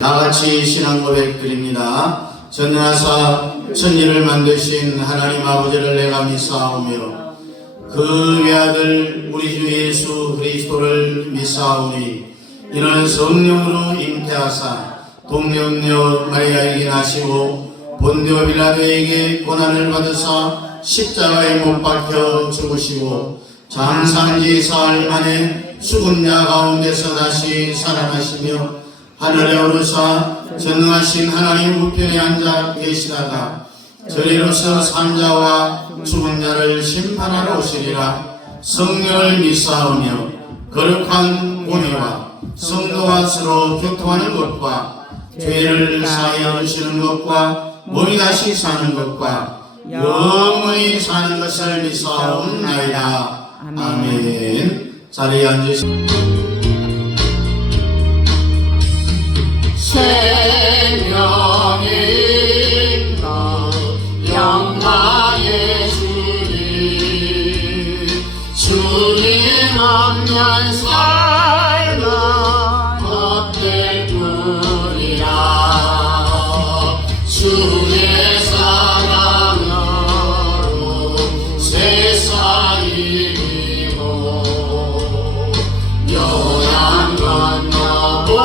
다같이 신앙 고백 드립니다. 전하사 천지를 만드신 하나님 아버지를 내가 믿사오며 그 외아들 우리 주 예수 그리스도를 믿사오니 이는 성령으로 잉태하사 동명녀 마리아에게 나시고 본디오 빌라도에게 고난을 받으사 십자가에 못 박혀 죽으시고 장사한 사흘 만에 죽은 자 가운데서 다시 살아나시며 하늘에 오르사 전능하신 하나님 우편에 앉아 계시다가 저리로서 산자와 죽은 자를 심판하러 오시리라. 성령을 믿사오며 거룩한 공의와 성도와 서로 교통하는 것과 죄를 사하여 주시는 것과 몸이 다시 사는 것과 영원히 사는 것을 믿사옵나이다. 아멘. 자리에 앉으시고 생명인가 영광의 주님 없는 삶은 헛될 뿐이라. 주의 사랑으로 세상이 이기고 요양 건너고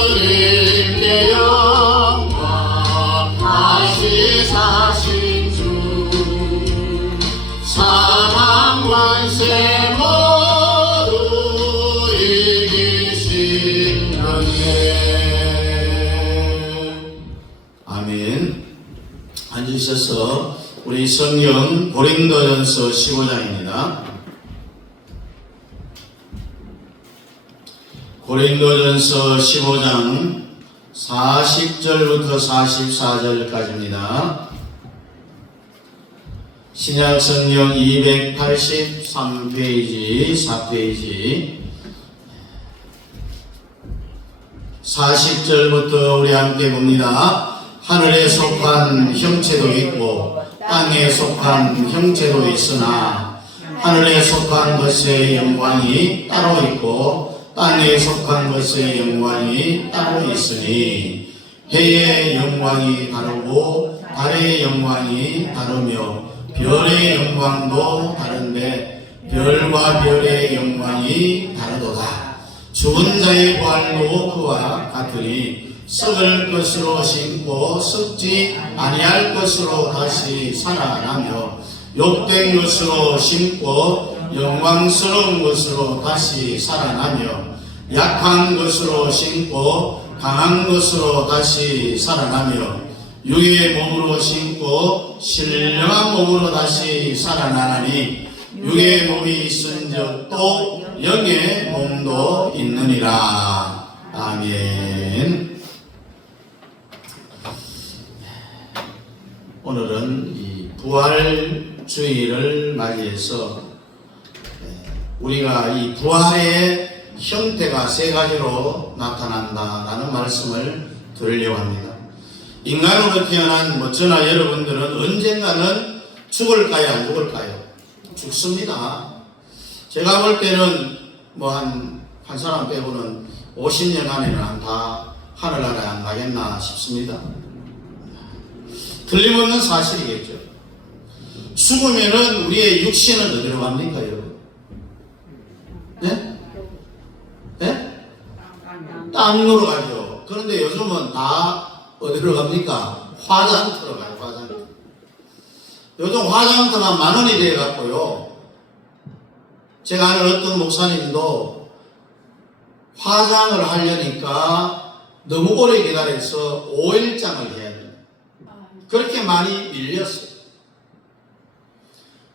주님께 영광 다시 사신 주 사망 권세 모두 이기신 은혜. 아멘. 앉으셔서 우리 성경 고린도전서 15장입니다. 고린도전서 15장 40절부터 44절까지입니다. 신약성경 283페이지 4페이지 40절부터 우리 함께 봅니다. 하늘에 속한 형체도 있고 땅에 속한 형체도 있으나 하늘에 속한 것의 영광이 따로 있고 땅에 속한 것의 영광이 따로 있으니 해의 영광이 다르고 달의 영광이 다르며 별의 영광도 다른데 별과 별의 영광이 다르도다. 죽은 자의 부활도 그와 같으니 썩을 것으로 심고 썩지 아니할 것으로 다시 살아나며 욕된 것으로 심고 영광스러운 것으로 다시 살아나며 약한 것으로 심고 강한 것으로 다시 살아나며 육의 몸으로 심고 신령한 몸으로 다시 살아나니 육의 몸이 있은즉 또 영의 몸도 있느니라. 아멘. 오늘은 이 부활주의를 맞이해서 우리가 이 부활의 형태가 세 가지로 나타난다라는 말씀을 드리려고 합니다. 인간으로 태어난 저나 여러분들은 언젠가는 죽을까요? 안 죽을까요? 죽습니다. 제가 볼 때는 한 사람 빼고는 50년 안에는 다 하늘나라에 안 가겠나 싶습니다. 틀림없는 사실이겠죠. 죽으면은 우리의 육신은 어디로 갑니까, 여러분? 네? 네? 땅으로 가죠. 그런데 요즘은 다 어디로 갑니까? 화장터로 가요, 화장터. 요즘 화장터가 10,000원이 돼갖고요. 제가 아는 어떤 목사님도 화장을 하려니까 너무 오래 기다려서 5일장을 해야 돼요. 그렇게 많이 밀렸어요.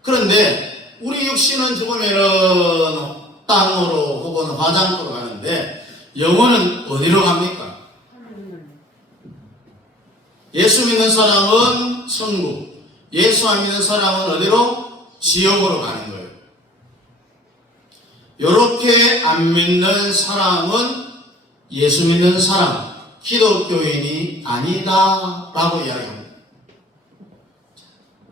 그런데 우리 육신은 죽으면은 땅으로 혹은 화장터로 가는데 영혼은 어디로 갑니까? 예수 믿는 사람은 천국, 예수 안 믿는 사람은 어디로? 지옥으로 가는 거예요. 이렇게 안 믿는 사람은 예수 믿는 사람, 기독교인이 아니다라고 이야기합니다.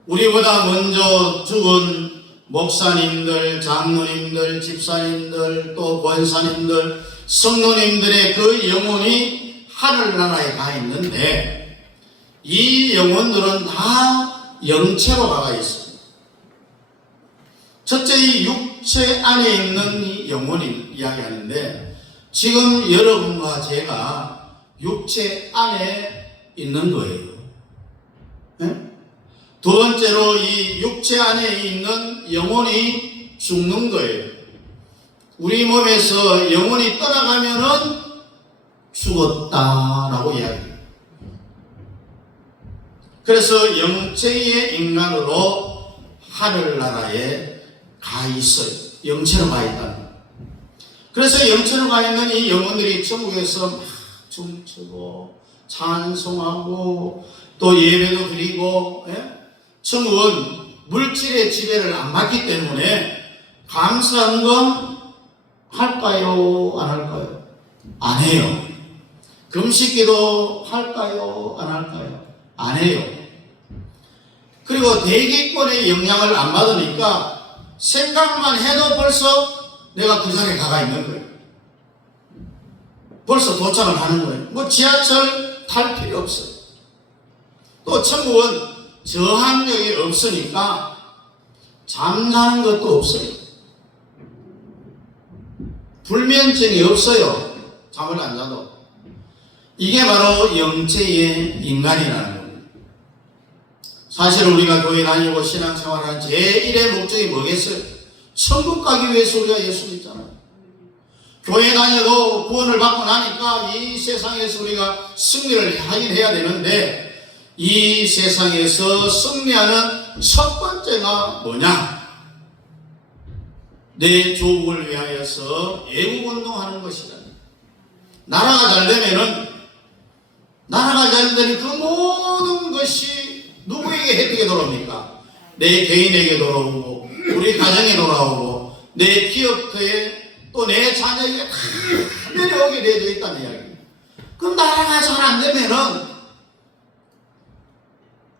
우리보다 먼저 죽은 목사님들, 장로님들, 집사님들, 또 권사님들, 성도님들의 그 영혼이 하늘나라에 가 있는데 이 영혼들은 다 영체로 가 있습니다. 첫째, 이 육체 안에 있는 이 영혼이 이야기하는데 지금 여러분과 제가 육체 안에 있는 거예요. 네? 두 번째로 이 육체 안에 있는 영혼이 죽는 거예요. 우리 몸에서 영혼이 떠나가면은 죽었다라고 이야기해요. 그래서 영체의 인간으로 하늘나라에 가 있어요. 영체로 가 있다는 거예요. 그래서 영체로 가 있는 이 영혼들이 천국에서 막 춤추고 찬송하고 또 예배도 드리고, 천국은 물질의 지배를 안 받기 때문에 감사한 건 할까요? 안 할까요? 안 해요. 금식기도 할까요? 안 할까요? 안 해요. 그리고 대기권의 영향을 안 받으니까 생각만 해도 벌써 내가 그 자리에 가가 있는 거예요. 벌써 도착을 하는 거예요. 뭐 지하철 탈 필요 없어요. 또 천국은 저항력이 없으니까 잠자는 것도 없어요. 불면증이 없어요. 잠을 안 자도. 이게 바로 영체의 인간이라는 겁니다. 사실 우리가 교회 다니고 신앙생활하는 제1의 목적이 뭐겠어요? 천국 가기 위해서 우리가 예수 믿잖아요. 교회 다녀도 구원을 받고 나니까 이 세상에서 우리가 승리를 하긴 해야 되는데 이 세상에서 승리하는 첫 번째가 뭐냐? 내 조국을 위하여서 애국운동하는 것이다. 나라가 잘 되면 그 모든 것이 누구에게 혜택이 돌아옵니까? 내 개인에게 돌아오고 우리 가정에 돌아오고 내 기업에 또 내 자녀에게 다 내려오게 되어 있다는 이야기입니다. 그럼 나라가 잘 안 되면은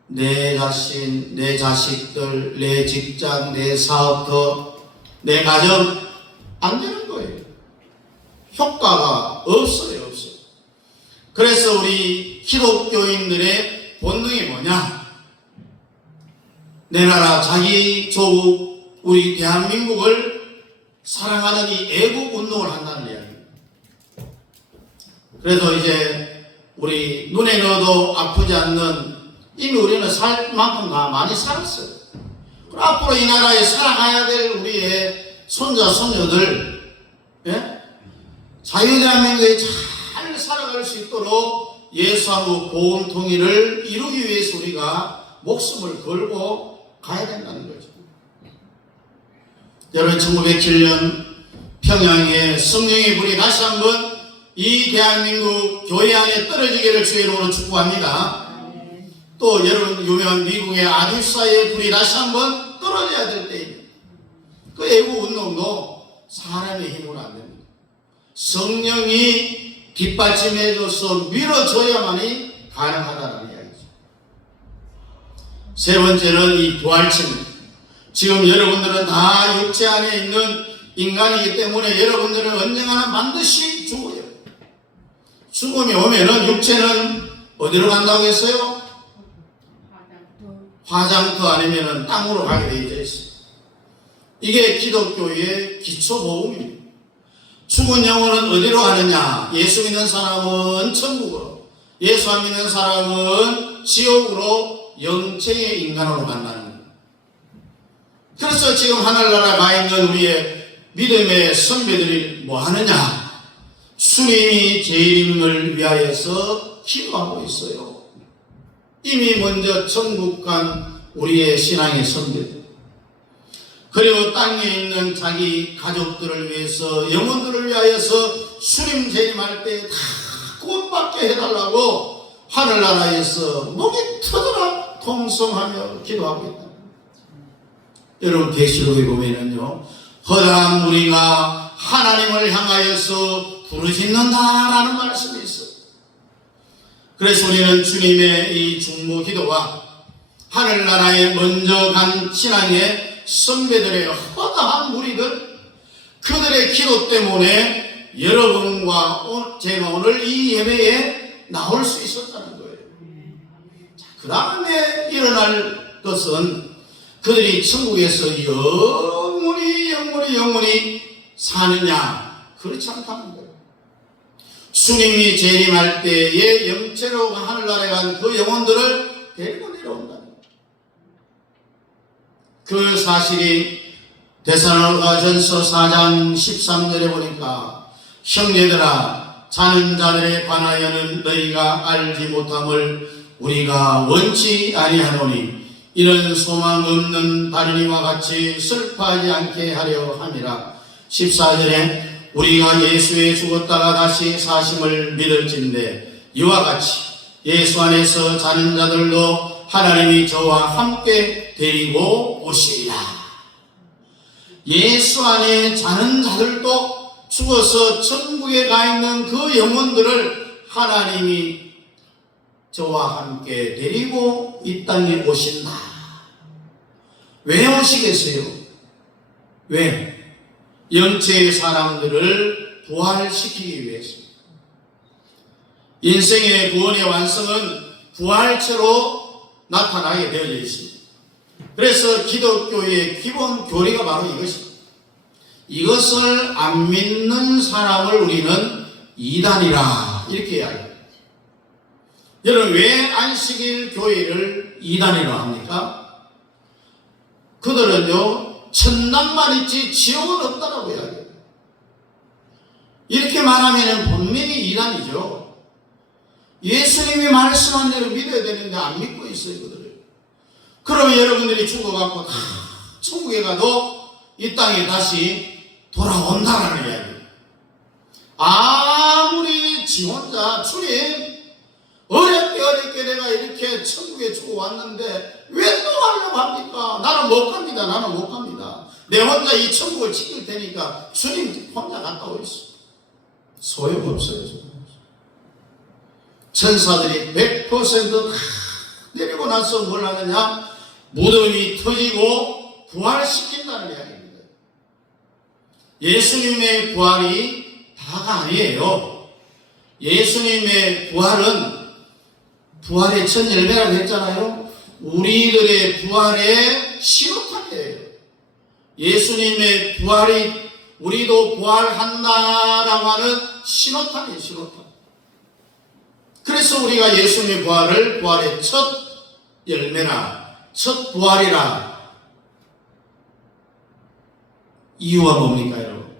내 자신, 내 자식들, 내 직장, 내 사업터, 내 가정 안 되는 거예요. 효과가 없어요. 그래서 우리 기독교인들의 본능이 뭐냐? 내 나라, 자기 조국, 우리 대한민국을 사랑하는 이 애국 운동을 한다는 이야기입니다. 그래서 이제 우리 눈에 넣어도 아프지 않는, 이미 우리는 살 만큼 다 많이 살았어요. 앞으로 이 나라에 살아가야 될 우리의 손자, 손녀들, 자유대한민국에 잘 살아갈 수 있도록 예수하고 고음 통일을 이루기 위해서 우리가 목숨을 걸고 가야 된다는 거죠. 여러분, 1907년 평양에 성령의 불이 다시 한번 이 대한민국 교회 안에 떨어지기를 주의 이름으로 축복합니다. 또 여러분, 유명한 미국의 아주사의 불이 다시 한번 떨어져야 될 때입니다. 그 애국운동도 사람의 힘으로 안 됩니다. 성령이 뒷받침해줘서 밀어줘야만이 가능하다는 이야기죠. 세 번째는 이 부활체입니다. 지금 여러분들은 다 육체 안에 있는 인간이기 때문에 여러분들은 언젠가는 반드시 죽어요. 죽음이 오면은 육체는 어디로 간다고 했어요? 화장터 아니면은 땅으로 가게 되어 있어요. 이게 기독교의 기초복음입니다. 죽은 영혼은 어디로 가느냐? 예수 믿는 사람은 천국으로, 예수 안 믿는 사람은 지옥으로 영체의 인간으로 간다는 거예요. 그래서 지금 하늘나라 가 있는 우리의 믿음의 선배들이 뭐 하느냐? 수님이 재림을 위하여서 기도하고 있어요. 이미 먼저 천국 간 우리의 신앙의 선배들, 그리고 땅에 있는 자기 가족들을 위해서, 영혼들을 위하여서 수님 재림할 때 다 구원받게 해달라고 하늘나라에서 목이 터져라 통성하며 기도하고 있다. 여러분, 계시록에 보면은요, 허다한 무리가 하나님을 향하여서 부르짖는다라는 말씀이 있어요. 그래서 우리는 주님의 이 중보 기도와 하늘나라에 먼저 간 신앙의 선배들의 허다한 무리들, 그들의 기도 때문에 여러분과 제가 오늘 이 예배에 나올 수 있었다는 거예요. 그 다음에 일어날 것은 그들이 천국에서 영원히 사느냐? 그렇지 않다는 거예요. 주님이 재림할 때에 영체로 하늘나라에 간 그 영혼들을 데리고 내려온다. 그 사실이 데살로니가전서 4장 13절에 보니까 형제들아 자는 자들에 관하여는 너희가 알지 못함을 우리가 원치 아니하노니 이런 소망 없는 다른이와 같이 슬퍼하지 않게 하려 함이라. 14절에 우리가 예수에 죽었다가 다시 사심을 믿을진대 이와 같이 예수 안에서 자는 자들도 하나님이 저와 함께 데리고 오시리라. 예수 안에 자는 자들도 죽어서 천국에 가 있는 그 영혼들을 하나님이 저와 함께 데리고 이 땅에 오신다. 왜 오시겠어요? 왜? 영체의 사람들을 부활시키기 위해서. 인생의 구원의 완성은 부활체로 나타나게 되어져 있습니다. 그래서 기독교의 기본 교리가 바로 이것입니다. 이것을 안 믿는 사람을 우리는 이단이라 이렇게 이야기합니다. 여러분, 왜 안식일 교회를 이단이라고 합니까? 그들은요 천당만 있지 지옥은 없다라고 이야기해요. 이렇게 말하면 분명히 이단이죠. 예수님이 말씀한 대로 믿어야 되는데 안 믿고 있어요, 그들을. 그러면 여러분들이 죽어갖고 다 천국에 가도 이 땅에 다시 돌아온다라는 이야기예요. 아무리 지 혼자 주님 어렵게 내가 이렇게 천국에 주고 왔는데 왜 또 가려고 합니까? 나는 못 갑니다. 내 혼자 이 천국을 지킬 테니까 주님 혼자 갔다 오겠어. 소용없어요. 천사들이 100% 다 내리고 나서 뭘 하느냐? 무덤이 터지고 부활시킨다는 이야기입니다. 예수님의 부활이 다가 아니에요. 예수님의 부활의 첫 열매라고 했잖아요. 우리들의 부활의 신호탄이에요. 예수님의 부활이 우리도 부활한다라고 하는 신호탄이에요. 신호탄. 그래서 우리가 예수님의 부활의 첫 열매라, 첫 부활이라. 이유가 뭡니까, 여러분?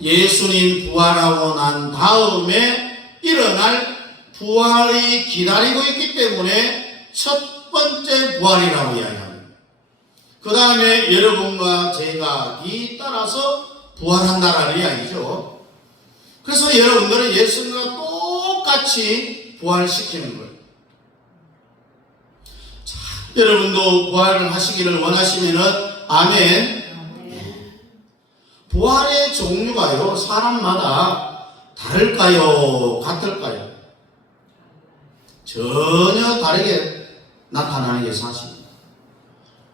예수님 부활하고 난 다음에 일어날 부활이 기다리고 있기 때문에 첫 번째 부활이라고 이야기합니다. 그 다음에 여러분과 제가 뒤따라서 부활한다라는 이야기죠. 그래서 여러분들은 예수님과 똑같이 부활시키는 거예요. 자, 여러분도 부활을 하시기를 원하시면은 아멘. 부활의 종류가요 사람마다 다를까요? 같을까요? 전혀 다르게 나타나는 게 사실입니다.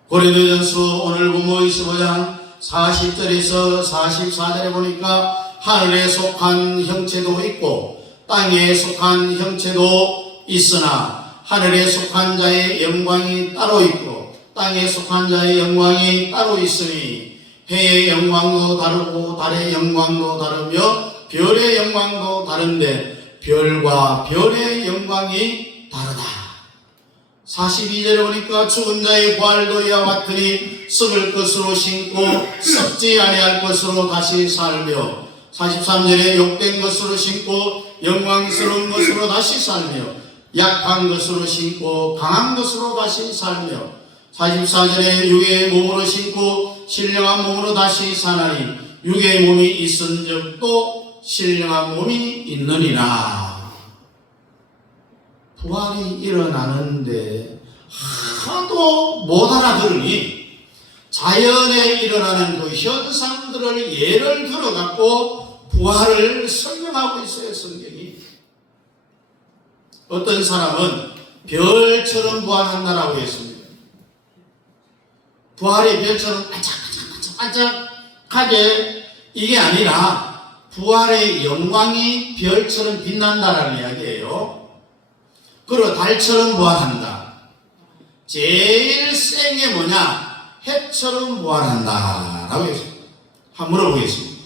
고린도전서 오늘 본문 25장 40절에서 44절에 보니까 하늘에 속한 형체도 있고 땅에 속한 형체도 있으나 하늘에 속한 자의 영광이 따로 있고 땅에 속한 자의 영광이 따로 있으니 해의 영광도 다르고 달의 영광도 다르며 별의 영광도 다른데 별과 별의 영광이 다르다. 42절에 보니까 죽은 자의 부활도 이와 같으니 썩을 것으로 신고 썩지 아니할 것으로 다시 살며 43절에 욕된 것으로 신고 영광스러운 것으로 다시 살며 약한 것으로 신고 강한 것으로 다시 살며 44절에 육의 몸으로 신고 신령한 몸으로 다시 사나니 육의 몸이 있은 적도 신령한 몸이 있느니라. 부활이 일어나는데 하도 못 알아들으니 자연에 일어나는 그 현상들을 예를 들어갖고 부활을 설명하고 있어요, 성경이. 어떤 사람은 별처럼 부활한다라고 했습니다. 부활의 별처럼 반짝반짝반짝하게 이게 아니라 부활의 영광이 별처럼 빛난다라는 이야기예요. 그리고 달처럼 부활한다. 제일 센 게 뭐냐? 해처럼 부활한다 라고 했습니다. 한번 물어보겠습니다.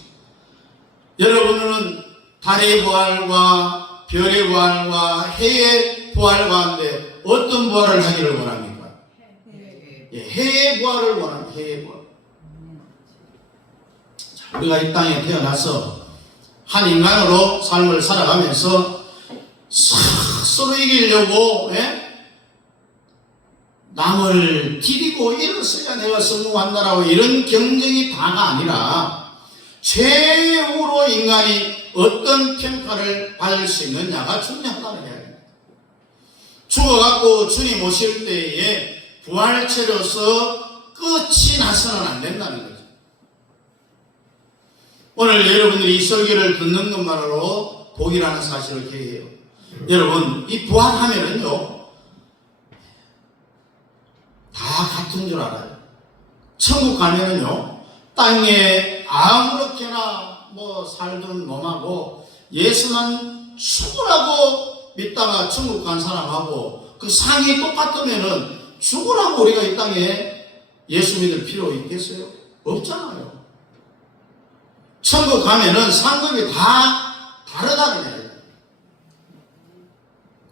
여러분은 달의 부활과 별의 부활과 해의 부활 가운데 어떤 부활을 하기를 원합니까? 해의 부활을 원합니다. 해의 부활. 자, 우리가 이 땅에 태어나서 한 인간으로 삶을 살아가면서 서로 이기려고 남을 디디고 이랬어야 내가 성공한다라고 이런 경쟁이 다가 아니라 최후로 인간이 어떤 평가를 받을 수 있느냐가 중요하다는 이야기입니다. 죽어갖고 주님 오실 때에 부활체로서 끝이 나서는 안 된다는 거죠. 오늘 여러분들이 이 설교를 듣는 것만으로 복이라는 사실을 기억해요. 여러분, 이 부활하면은요 다 같은 줄 알아요. 천국 가면은요 땅에 아무렇게나 살던 놈하고 예수만 죽으라고 믿다가 천국 간 사람하고 그 상이 똑같으면은 죽으라고 우리가 이 땅에 예수 믿을 필요 있겠어요? 없잖아요. 천국 가면은 상급이 다 다르다는 이야기예요.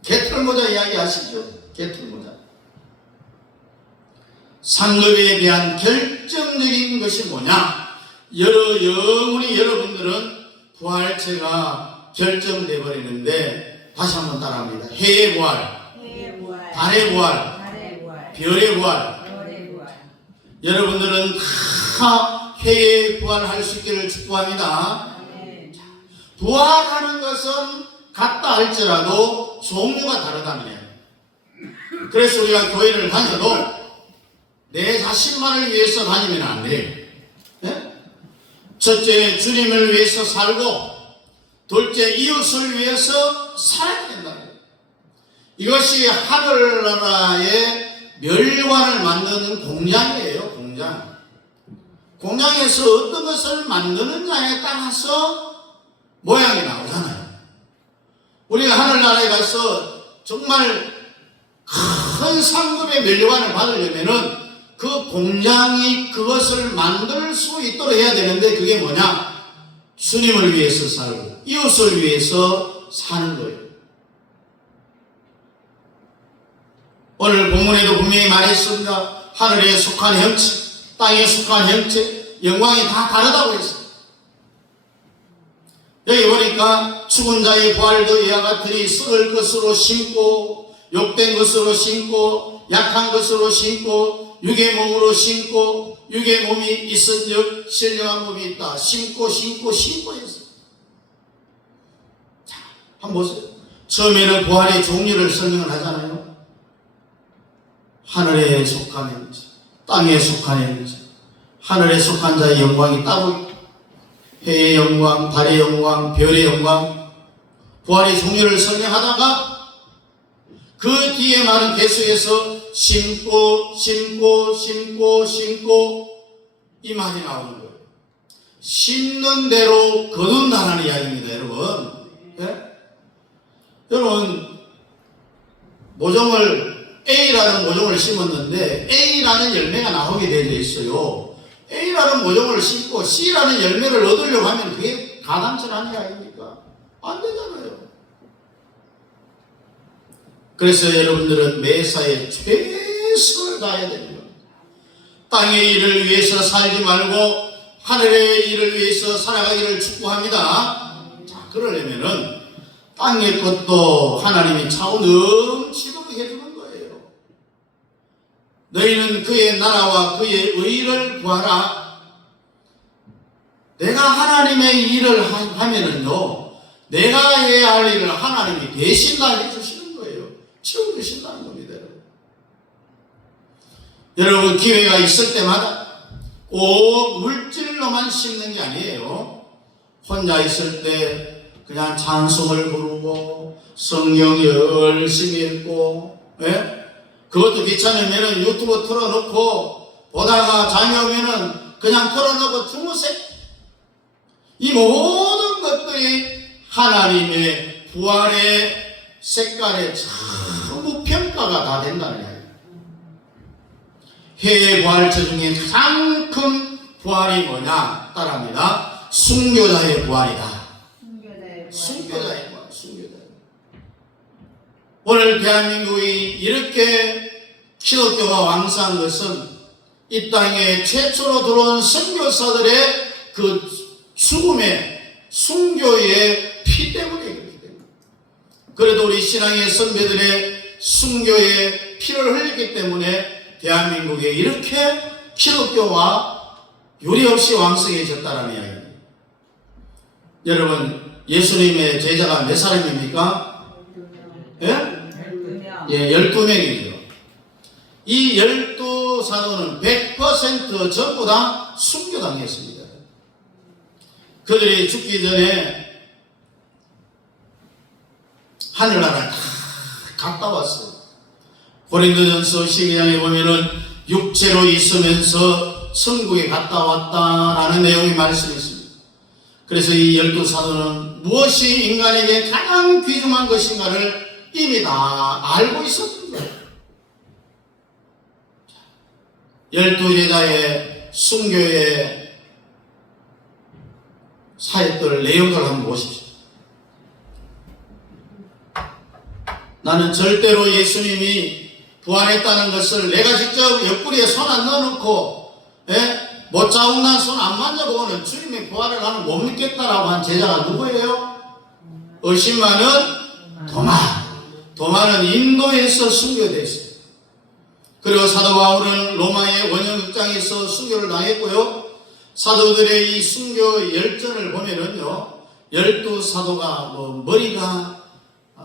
개털모자 이야기 아시죠? 개털모자. 상급에 대한 결정적인 것이 뭐냐? 영원히 여러분들은 부활체가 결정돼 버리는데 다시 한번 따라합니다. 해의 부활, 달의 부활, 별의 부활. 여러분들은 다 해의 부활할 수 있기를 축복합니다. 부활하는 것은 같다 할지라도 종류가 다르다는 거예요. 그래서 우리가 교회를 다녀도 내 자신만을 위해서 다니면 안 돼요. 첫째, 주님을 위해서 살고, 둘째, 이웃을 위해서 살아야 된다. 이것이 하늘나라의 멸관을 만드는 공장이에요. 공장. 공장에서 어떤 것을 만드느냐에 따라서 모양이 나오잖아요. 우리가 하늘나라에 가서 정말 큰 상급의 멸관을 받으려면은 그 공장이 그것을 만들 수 있도록 해야 되는데 그게 뭐냐? 주님을 위해서 살고 이웃을 위해서 사는 거예요. 오늘 본문에도 분명히 말했습니다. 하늘에 속한 형체, 땅에 속한 형체, 영광이 다 다르다고 했어요. 여기 보니까 죽은 자의 부활도 이와 같으니 썩을 것으로 심고 욕된 것으로 심고 약한 것으로 심고 육의 몸으로 심고 육의 몸이 있은즉 신령한 몸이 있다. 심고 했어요. 자, 한번 보세요. 처음에는 부활의 종류를 설명을 하잖아요. 하늘에 속한 형체, 땅에 속한 형체, 하늘에 속한 자의 영광이 따로 있다. 해의 영광, 달의 영광, 별의 영광, 부활의 종류를 설명하다가 그 뒤에 말은 계속해서 심고 이 말이 나오는 거예요. 심는 대로 거둔다는 이야기입니다, 여러분. 여러분, A라는 모종을 심었는데 A라는 열매가 나오게 되어 있어요. A라는 모종을 심고 C라는 열매를 얻으려고 하면 그게 가당천한 이야기입니까? 안 되잖아요. 그래서 여러분들은 매사에 최선을 다해야 됩니다. 땅의 일을 위해서 살지 말고 하늘의 일을 위해서 살아가기를 축복합니다. 자, 그러려면은 땅의 것도 하나님이 차고 넘치도록 해주는 거예요. 너희는 그의 나라와 그의 의를 구하라. 내가 하나님의 일을 하면은요, 내가 해야 할 일을 하나님이 대신 다 해주시는 거예요. 채워주신다는 겁니다. 여러분, 기회가 있을 때마다 꼭 물질로만 심는 게 아니에요. 혼자 있을 때 그냥 찬송을 부르고 성경 열심히 읽고, 그것도 귀찮으면 유튜브 틀어놓고 보다가 잠이 오면은 그냥 털어놓고 주무세요. 이 모든 것들이 하나님의 부활의 색깔에 전부 평가가 다 된다는 이야기예요. 해의 부활체 중에 가장 큰 부활이 뭐냐? 따라합니다. 순교자의 부활이다. 순교자의 부활, 순교자. 오늘 대한민국이 이렇게 기독교가 왕성한 것은 이 땅에 최초로 들어온 선교사들의 그 죽음의 순교의 피 때문에 그렇기 때문에. 그래도 우리 신앙의 선배들의 순교의 피를 흘렸기 때문에 대한민국에 이렇게 기독교와 유례없이 왕성해졌다는 이야기입니다. 여러분, 예수님의 제자가 몇 사람입니까? 예? 12명이죠. 이 12사도는 100% 전부 다 순교당했습니다. 그들이 죽기 전에 하늘나라를 다 갔다 왔어요. 고린도전서 12장에 보면은 육체로 있으면서 천국에 갔다 왔다라는 내용이 말씀이 있습니다. 그래서 이 12사도는 무엇이 인간에게 가장 귀중한 것인가를 이미 다 알고 있었던 거예요. 12제자의 순교의 사역들 내용을 한번 보십시오. 나는 절대로 예수님이 부활했다는 것을 내가 직접 옆구리에 손 안 넣어놓고 못 자국난 손 안 만져보고는 주님의 부활을 나는 못 믿겠다라고 한 제자가 누구예요? 의심 많은 도마. 도마는 인도에서 순교됐어요. 그리고 사도 바울은 로마의 원형극장에서 순교를 당했고요. 사도들의 이 순교 열전을 보면은요, 12사도가 머리가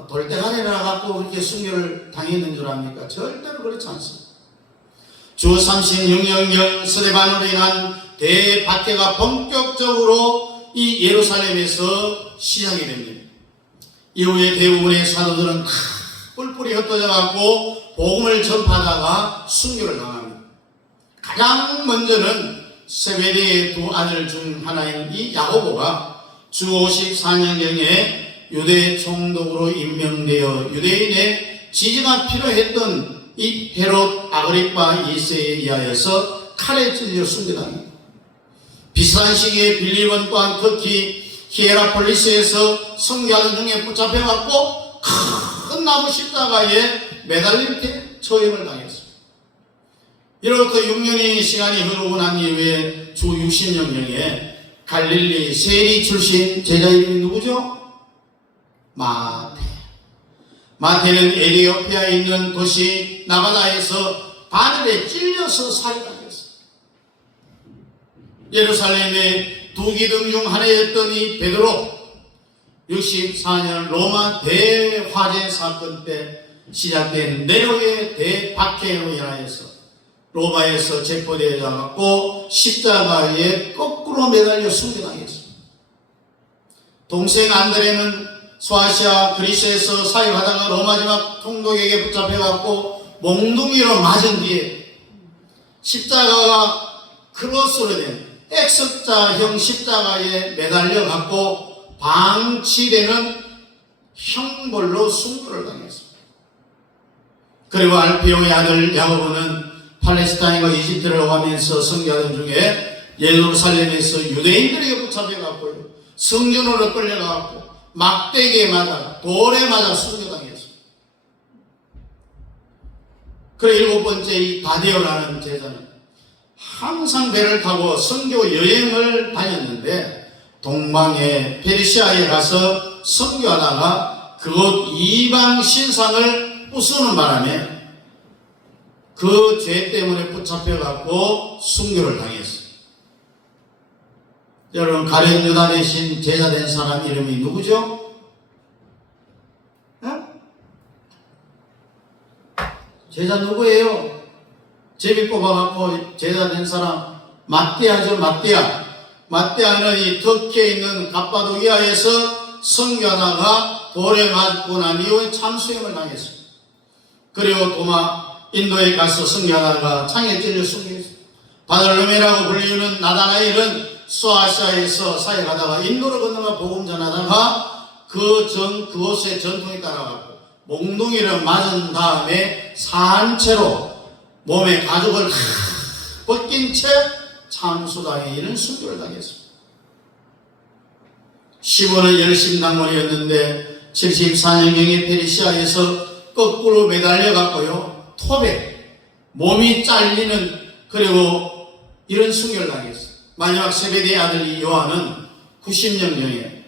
돌대가리라 갖고 그렇게 순교를 당했는 줄 압니까? 절대로 그렇지 않습니다. 주 36년경 스데반으로 인한 대박해가 본격적으로 이 예루살렘에서 시작이 됩니다. 이후에 대부분의 사도들은 다 뿔뿔이 흩어져 갖고 복음을 전파하다가 순교를 당합니다. 가장 먼저는 세베대의 두 아들 중 하나인 이 야고보가 주 54년경에 유대 총독으로 임명되어 유대인의 지지가 필요했던 이 헤롯 아그리파 2세에 의하여서 칼에 찔려 순교당합니다. 비슷한 시기에 빌립은 또한 터키 히에라폴리스에서 선교하는 중에 붙잡혀갖고 큰 나무 십자가에 매달릴 때 처형을 당했습니다. 이로부터 6년의 시간이 흐르고 난 이후에 주 60년경에 갈릴리 세리 출신 제자 이름이 누구죠? 마태. 마태는 에티오피아에 있는 도시 나바다에서 바늘에 찔려서 살해당했어요. 예루살렘의 두 기둥 중 하나였던 이 베드로, 64년 로마 대화재 사건 때 시작된 네로의 대박해로 인하여서 로마에서 체포되어 갖고 십자가에 거꾸로 매달려 순교당했습니다. 동생 안드레는 소아시아 그리스에서 사역하다가 로마 지방 통독에게 붙잡혀갖고 몽둥이로 맞은 뒤에 십자가가 크로스로 된 X자형 십자가에 매달려 갖고 방치되는 형벌로 순교를 당했습니다. 그리고 알피오의 아들 야고보는 팔레스타인과 이집트를 가면서 선교하던 중에 예루살렘에서 유대인들에게 붙잡혀갖고 성전으로 끌려가갖고 막대기에 맞아 돌에 맞아 순교당했습니다. 그리고 7번째 이 다데오라는 제자는 항상 배를 타고 선교 여행을 다녔는데 동방의 페르시아에 가서 선교하다가 그곳 이방 신상을 부수는 바람에 그 죄 때문에 붙잡혀갖고 순교를 당했어요. 여러분, 가룟 유다 대신 제자 된 사람 이름이 누구죠? 제자 누구예요? 제비 뽑아갖고 제자 된 사람 마띠아죠. 마띠아는 이 터키에 있는 갑바도기아에서 선교하다가 돌에 맞고 난 이후에 참수형을 당했습니다. 그리고 도마 인도에 가서 선교하다가 창에 찔려 순교했습니다. 바들로메라고 불리는 나다나엘은 소아시아에서 사역하다가 인도로 건너가 복음 전하다가 그곳의 전통에 따라가고 몽둥이를 맞은 다음에 산채로 몸에 가죽을 다 벗긴 채 참수당에 이런 순교를 당했습니다. 시몬은 열심당원이었는데 74년경에 페르시아에서 거꾸로 매달려 갔고요. 톱에 몸이 잘리는 그리고 이런 순교를 당했어요. 마지막 세베대의 아들 요한은 90년경에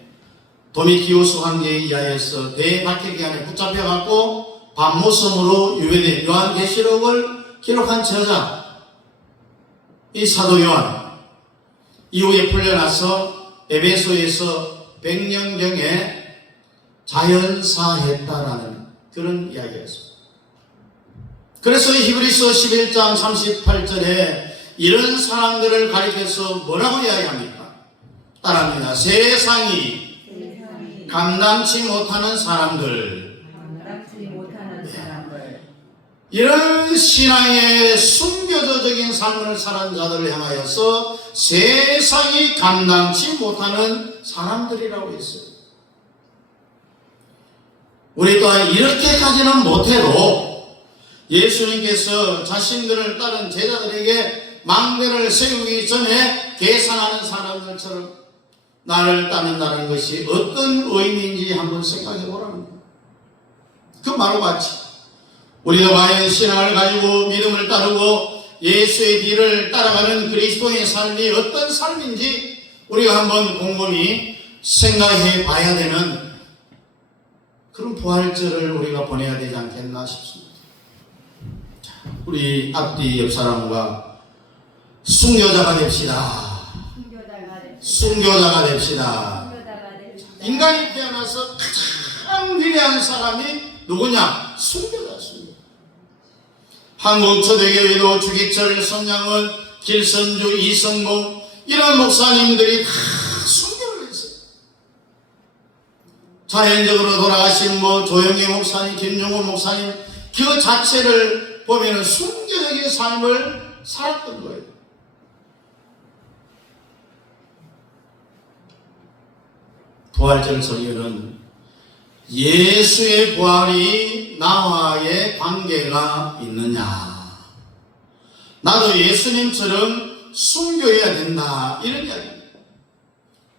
도미키오스 황제에 의하여서 대박해기간에 붙잡혀갖고 밤모섬으로 유배된 요한계시록을 기록한 저자 이 사도 요한 이후에 풀려나서 에베소에서 100년경에 자연사했다라는 그런 이야기였습니다. 그래서 히브리서 11장 38절에 이런 사람들을 가리켜서 뭐라고 이야기합니까? 따라합니다. 세상이 감당치 못하는 사람들, 이런 신앙의 순교도적인 삶을 사는 자들을 향하여서 세상이 감당치 못하는 사람들이라고 했어요. 우리 또한 이렇게까지는 못해도 예수님께서 자신들을 따른 제자들에게 망대를 세우기 전에 계산하는 사람들처럼 나를 따른다는 것이 어떤 의미인지 한번 생각해 보라는 거예요. 그 말과 같이 우리가 과연 신앙을 가지고 믿음을 따르고 예수의 뒤를 따라가는 그리스도의 삶이 어떤 삶인지 우리가 한번 곰곰이 생각해 봐야 되는 그런 부활절을 우리가 보내야 되지 않겠나 싶습니다. 우리 앞뒤 옆 사람과 순교자가 됩시다. 순교자가 됩시다. 인간이 태어나서 가장 위대한 사람이 누구냐? 순교자. 한국 초대교회도 주기철, 손양원, 길선주, 이성모 이런 목사님들이 다 순교를 했어요. 자연적으로 돌아가신 조영기 목사님, 김용호 목사님 그 자체를 보면 순교적인 삶을 살았던 거예요. 부활절 설교는 예수의 부활이 나와의 관계가 있느냐, 나도 예수님처럼 순교해야 된다, 이런 이야기입니다.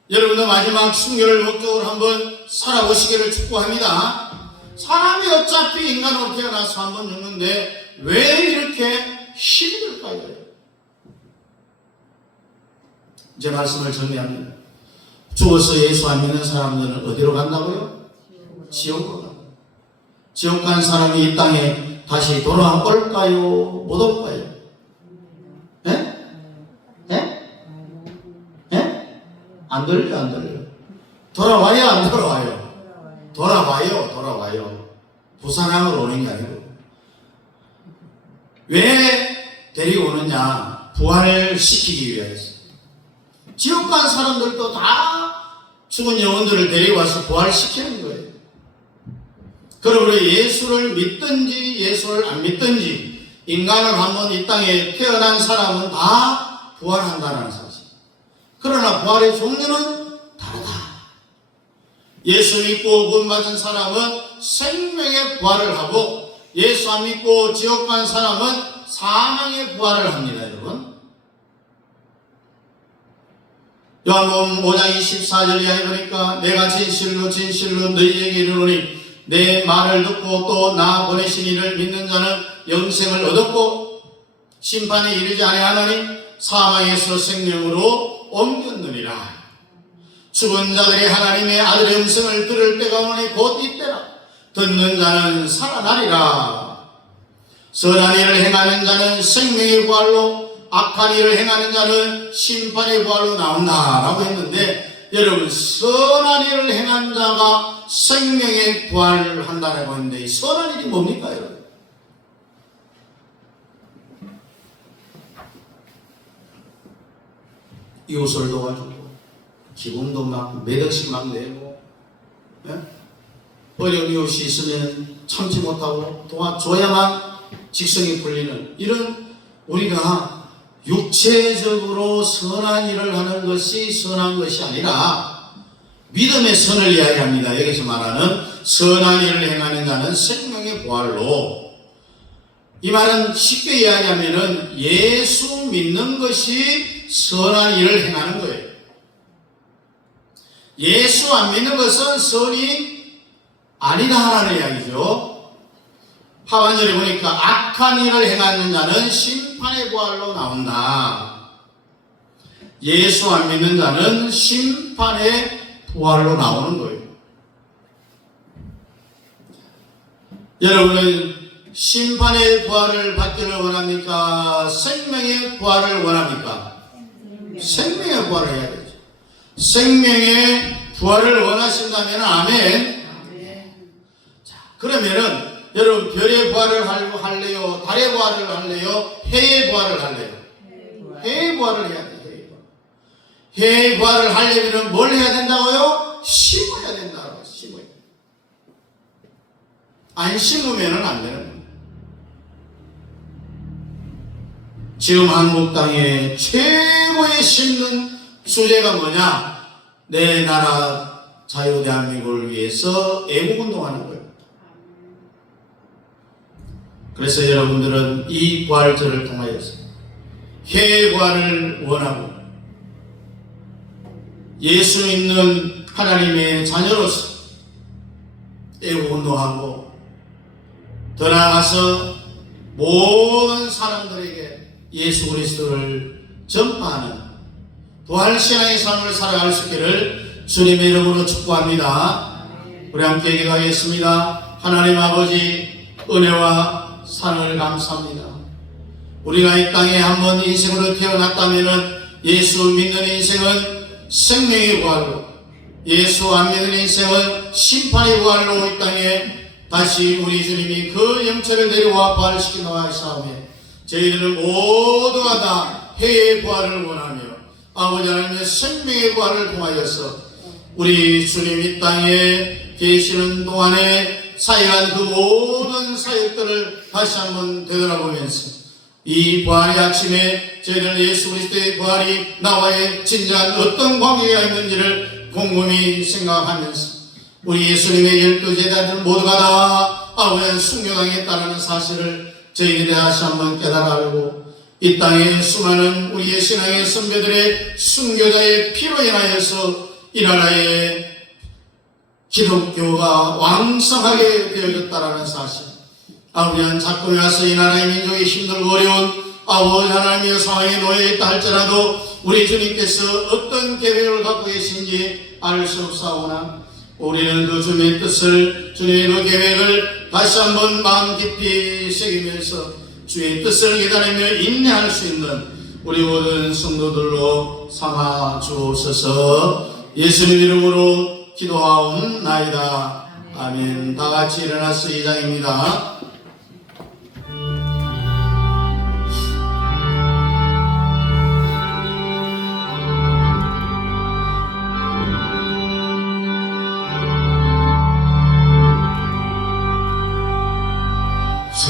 여러분도 마지막 순교를 목적으로 한번 살아보시기를 축복합니다. 사람이 어차피 인간으로 태어나서 한번 죽는데 왜 이렇게 힘이 들까요? 제 말씀을 정리합니다. 죽어서 예수 안 믿는 사람들은 어디로 간다고요? 지옥으로 간다. 지옥 간 사람이 이 땅에 다시 돌아올까요? 못 올까요? 예? 예? 예? 안 들려, 안 들려. 돌아와요, 안 돌아와요? 돌아와요, 돌아와요. 부산항으로 오는 게 아니고. 왜 데리고 오느냐? 부활시키기 위해서. 지옥 간 사람들도 다 죽은 영혼들을 데리고 와서 부활시키는 거예요. 그러므로 예수를 믿든지 예수를 안 믿든지 인간을 한번 이 땅에 태어난 사람은 다 부활한다는 사실. 그러나 부활의 종류는 다르다. 예수 믿고 구원받은 사람은 생명의 부활을 하고 예수 안 믿고 지옥 간 사람은 사망의 부활을 합니다, 여러분. 요한복음 5장 24절 이하에 보니까 내가 진실로 진실로 너희에게 이르노니 내 말을 듣고 또 나 보내신 이를 믿는 자는 영생을 얻었고 심판에 이르지 아니하나니 사망에서 생명으로 옮겼느니라. 죽은 자들이 하나님의 아들의 음성을 들을 때가 오니 곧 이때라. 듣는 자는 살아나리라. 선한 일을 행하는 자는 생명의 부활로 악한 일을 행하는 자는 심판의 부활로 나온다 라고 했는데, 여러분 선한 일을 행한 자가 생명의 부활을 한다라고 했는데 이 선한 일이 뭡니까 여러분? 이웃을 도와주고 기분도 막 몇 억씩 막 내고, 예? 어려운 이웃이 있으면 참지 못하고 도와줘야만 직성이 풀리는 이런 우리가 육체적으로 선한 일을 하는 것이 선한 것이 아니라 믿음의 선을 이야기합니다. 여기서 말하는 선한 일을 행하는 자는 생명의 부활로, 이 말은 쉽게 이야기하면은 예수 믿는 것이 선한 일을 행하는 거예요. 예수 안 믿는 것은 선이 아니다 하라는 이야기죠. 하반절에 보니까 악한 일을 행하는 자는 심판의 부활로 나온다. 예수 안 믿는 자는 심판의 부활로 나오는 거예요. 여러분은 심판의 부활을 받기를 원합니까? 생명의 부활을 원합니까? 생명의 부활을 해야 되죠. 생명의 부활을 원하신다면 아멘. 자, 그러면은 여러분 별의 부활을 할래요? 달의 부활을 할래요? 해의 부활을 할래요? 해의 부활을 해야 돼요. 해의 부활을 하려면 뭘 해야 된다고요? 심어야 된다고. 심어야. 안 심으면 안 되는 거예요. 지금 한국 땅에 최고의 심는 주제가 뭐냐? 내 나라 자유 대한민국을 위해서 애국운동하는 거예요. 그래서 여러분들은 이 부활절을 통하여서 해의 부활을 원하고 예수 믿는 하나님의 자녀로서 애국운동하고 더 나아가서 모든 사람들에게 예수 그리스도를 전파하는 부활신앙의 삶을 살아갈 수 있기를 주님의 이름으로 축복합니다. 우리 함께 기도하겠습니다. 하나님 아버지, 은혜와 사랑을 감사합니다. 우리가 이 땅에 한번 인생으로 태어났다면 예수 믿는 인생은 생명의 부활로, 예수 안 믿는 인생은 심판의 부활로 이 땅에 다시 우리 주님이 그 영체를 내려와 부활시켜 나가시사오매 저희들은 모두가 다 해의 부활을 원하며 아버지 하나님의 생명의 부활을 통하여서 우리 주님 이 땅에 계시는 동안에 사역한 그 모든 사역들을 다시 한번 되돌아보면서 이 부활의 아침에 저희들 예수 그리스도의 부활이 나와의 진정한 어떤 관계가 있는지를 곰곰이 생각하면서 우리 예수님의 12제자들 모두가 다 아버지의 순교당했다는 사실을 저희들이 다시 한번 깨달아 알고 이 땅에 수많은 우리의 신앙의 선배들의 순교자의 피로 인하여서 이 나라의 기독교가 왕성하게 되어졌다는 사실, 아버지 작품에 와서 이 나라의 민족이 힘들고 어려운 아버지 하나님의 상황에 놓여 있다 할지라도 우리 주님께서 어떤 계획을 갖고 계신지 알 수 없사오나 우리는 그 주님의 뜻을, 주님의 그 계획을 다시 한번 마음 깊이 새기면서 주의 뜻을 기다리며 인내할 수 있는 우리 모든 성도들로 삼아 주옵소서. 예수님 이름으로 기도하옵나이다. 아멘. 다 같이 일어나서 2장입니다.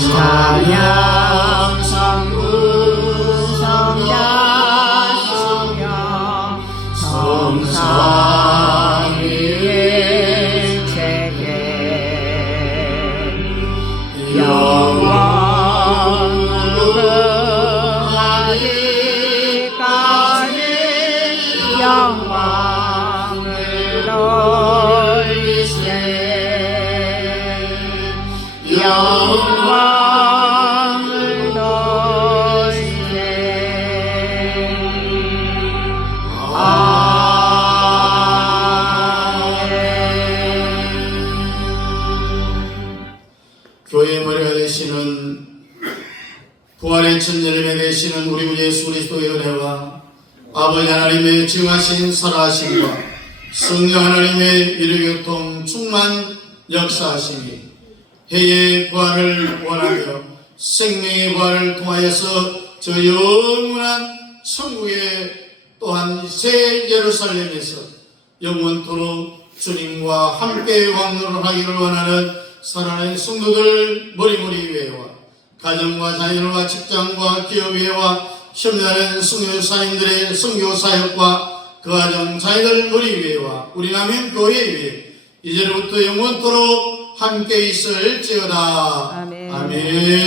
찬양 상구 성자 성령 성상 위에 제게 영원으로 하기까지 영광을 돌리세 영광을 돌리세 교회의 머리가 되시는 부활의 천년에 되시는 우리 구 예수 그리스도의 은혜와 아버지 하나님의 증하신 살아하심과 성령 하나님의 위로교통 충만 역사하심이 해의 부활을 원하며 생명의 부활을 통하여서 저 영원한 천국의 또한 새 예루살렘에서 영원토록 주님과 함께 왕노를 하기를 원하는 사랑하는 성도들 머리머리 위에와 가정과 자녀와 직장과 기업 위에와 심리하는 선교사님들의 선교 사역과 그 가정 자녀들 우리 위에와 우리 남인 교회 위에 이제부터 영원토록 함께 있을지어다. 아멘. 아멘.